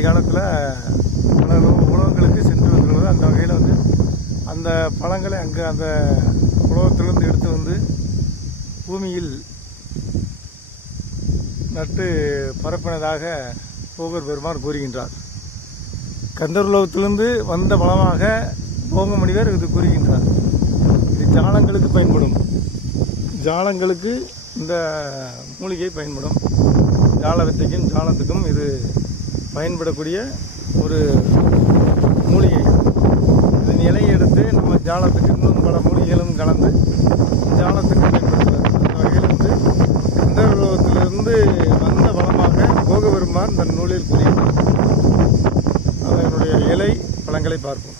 அதிகாலத்தில் உணவு உணவுகளுக்கு சென்று வந்துள்ளது அந்த வகையில் வந்து அந்த பழங்களை அங்கே அந்த உலகத்திலிருந்து எடுத்து வந்து பூமியில் நட்டு பரப்பினதாக போகர் பெருமான் கூறுகின்றார். கந்தர்லோகத்திலிருந்து வந்த பலமாக போக மனிதர் இது கூறுகின்றார். இது ஜாலங்களுக்கு பயன்படும். ஜாலங்களுக்கு இந்த மூலிகை பயன்படும். ஜால வித்தைக்கும் ஜாலத்துக்கும் இது பயன்படக்கூடிய ஒரு மூலிகை. இதன் இலையை எடுத்து நம்ம ஜாலத்துக்கு இன்னும் பல மூலிகைகளும் கலந்து ஜாலத்துக்கு பயன்படுத்துவார் அந்த வகையில் வந்து இந்த வந்த வளமாக போகபெருமான் தன் நூலில் கூறியுள்ளார். அதனுடைய இலை பழங்களை பார்ப்போம்.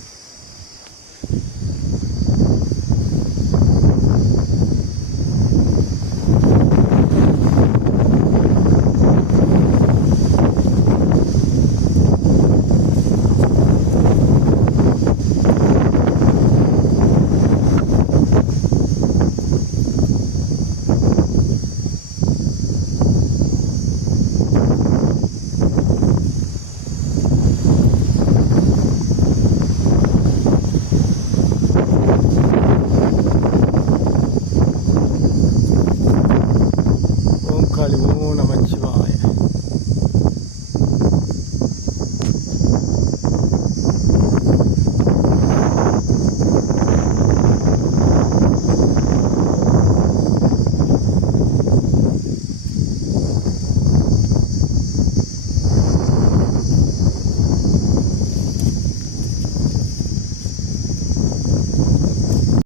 ような街は。